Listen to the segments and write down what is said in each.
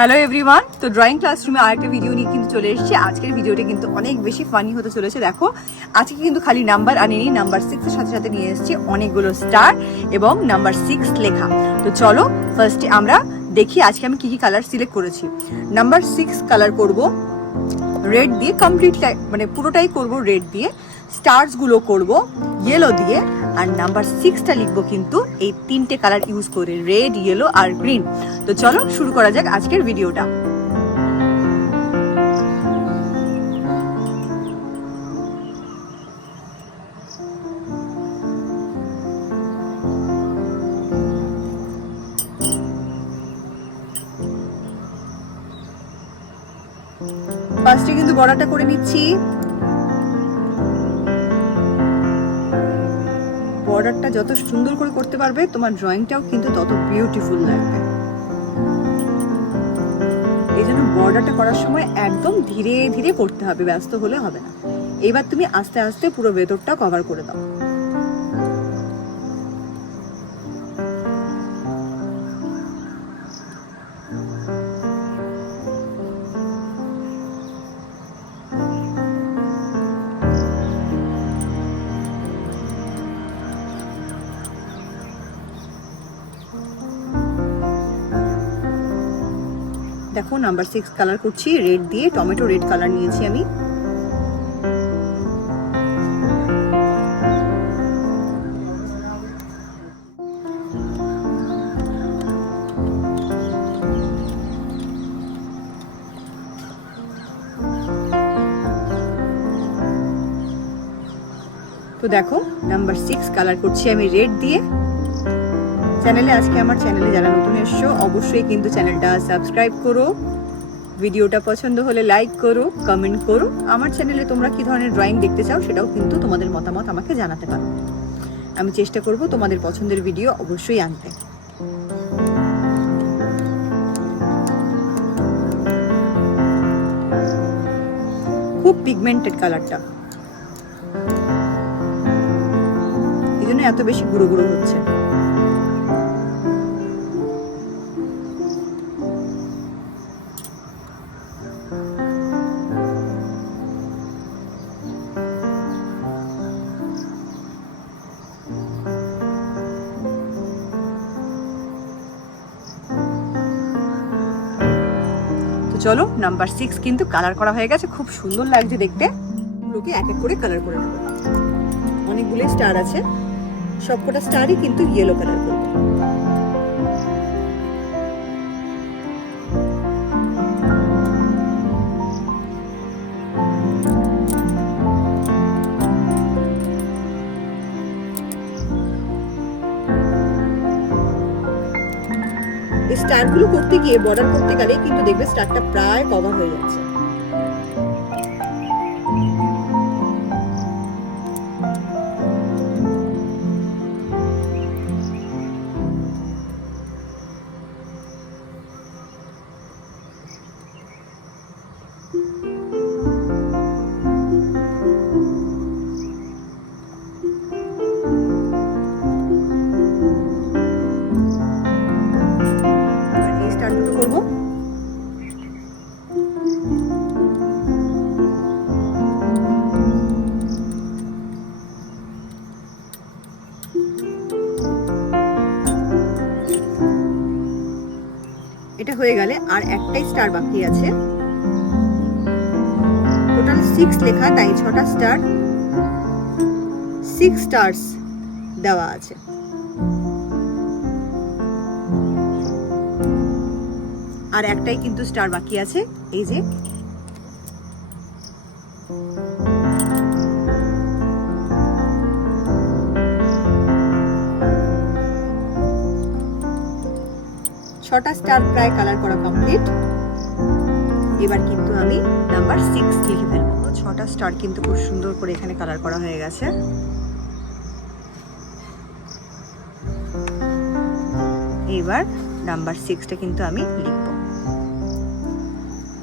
Hello everyone, তো ড্রয়িং ক্লাসরুমে আরেকটা ভিডিও নিয়ে কিন্তু চলে এসেছি। আজকের ভিডিওটা কিন্তু অনেক বেশি ফানি হতে চলেছে। দেখো, আজকে কিন্তু খালি নাম্বার আনিনি, নাম্বার 6 এর সাথে সাথে নিয়ে এসেছি অনেকগুলো স্টার এবং নাম্বার 6 লেখা। তো চলো ফার্স্টে আমরা দেখি আজকে আমি কি কি কালার সিলেক্ট করেছি। নাম্বার 6 কালার করব রেড দিয়ে, কমপ্লিট মানে পুরোটাই করব রেড দিয়ে, স্টার্স গুলো করব ইয়েলো দিয়ে, আর নাম্বার 6টা লিখবো কিন্তু এই তিনটে কালার ইউজ করে, রেড, ইয়েলো আর গ্রিন। তো চলো শুরু করা যাক আজকের ভিডিওটা। ফার্স্টে কিন্তু বর্ডারটা করে নিচ্ছি। বর্ডারটা যত সুন্দর করে করতে পারবে তোমার ড্রয়িংটাও কিন্তু তত বিউটিফুল লাগবে। এই জন্য বর্ডারটা করার সময় একদম ধীরে ধীরে করতে হবে, ব্যস্ত হলে হবে না। এবার তুমি আস্তে আস্তে পুরো ভেতরটা কভার করে দাও। দেখো নাম্বার 6 কালার করছি রেড দিয়ে, টমেটো রেড কালার নিয়েছি আমি। তো দেখো নাম্বার 6 কালার করছি আমি রেড দিয়ে। চ্যানেলে আজকে আমার চ্যানেলে যারা নতুন এসছো অবশ্যই কিন্তু চ্যানেলটা সাবস্ক্রাইব করো, ভিডিওটা পছন্দ হলে লাইক করো, কমেন্ট করো। আমার চ্যানেলে তোমরা কি ধরনের ড্রয়িং দেখতে চাও সেটাও কিন্তু তোমাদের মতামত আমাকে জানাতে পারো। আমি চেষ্টা করব তোমাদের পছন্দের ভিডিও অবশ্যই আনতে। খুব পিগমেন্টেড কালারটা, এই জন্য এত বেশি গুঁড়ো গুঁড়ো হচ্ছে। চলো নাম্বার 6 কিন্তু কালার করা হয়ে গেছে, খুব সুন্দর লাগছে দেখতে। এগুলোকে এক এক করে কালার করে নেব। অনেকগুলো স্টার আছে, সবকটা স্টারই কিন্তু ইয়েলো কালার করব। এই স্টারগুলো করতে গিয়ে বর্ডার করতে গেলে কিন্তু দেখবে স্টারটা প্রায় কভার হয়ে যাচ্ছে। করবো এটা হয়ে গেলে আর একটাই স্টার বাকি আছে। টোটাল 6 লেখা, তাই 6টা স্টার, 6 স্টারস দেওয়া আছে। আর একটাই কিন্তু স্টার বাকি আছে, এই যে। ছটা স্টার প্রায় কালার করা কমপ্লিট। এবার কিন্তু আমি নাম্বার 6 লিখে ফেলবো। 6টা স্টার কিন্তু খুব সুন্দর করে এখানে কালার করা হয়ে গেছে। এবার নাম্বার 6টা কিন্তু আমি লিখব।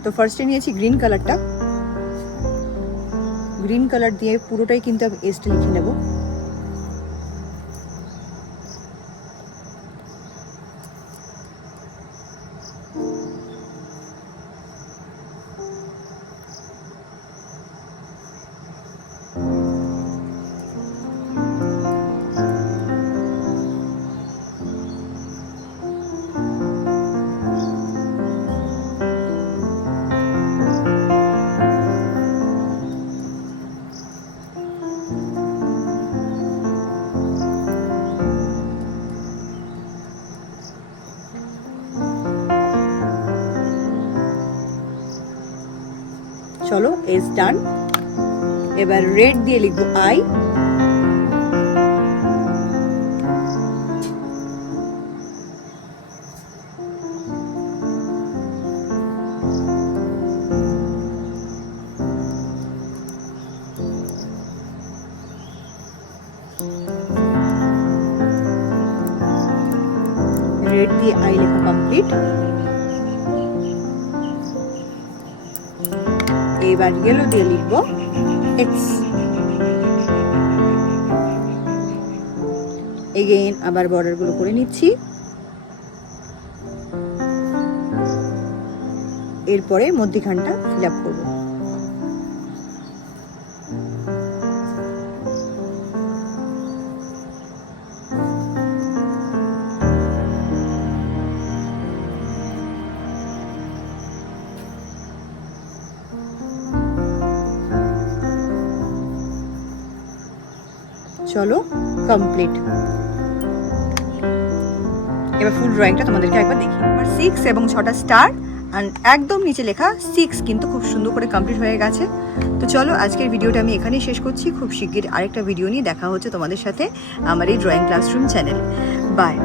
তো ফার্স্টে নিয়েছি গ্রিন কালারটা, গ্রিন কালার দিয়ে পুরোটাই কিন্তু আমি এসটা লিখে নেব। চলো এস ডান। এবার রেড দিয়ে লিখবো আই। রেড দিয়ে আই লেখা কমপ্লিট। এবার ইয়েলো দিয়ে লিখবো এক্স। এগেইন আবার বর্ডার গুলো করে নিচ্ছি। এরপরে মধ্যখানটা ফিল আপ করবো। চলো কমপ্লিট। এবার ফুল ড্রয়িংটা তোমাদেরকে একবার দেখি। আমার 6 এবং 6টা স্টার আর একদম নিচে লেখা 6 কিন্তু খুব সুন্দর করে কমপ্লিট হয়ে গেছে। তো চলো আজকের ভিডিওটা আমি এখানেই শেষ করছি। খুব শিগগির আরেকটা ভিডিও নিয়ে দেখা হচ্ছে তোমাদের সাথে আমার এই ড্রয়িং ক্লাসরুম চ্যানেলে। বাই।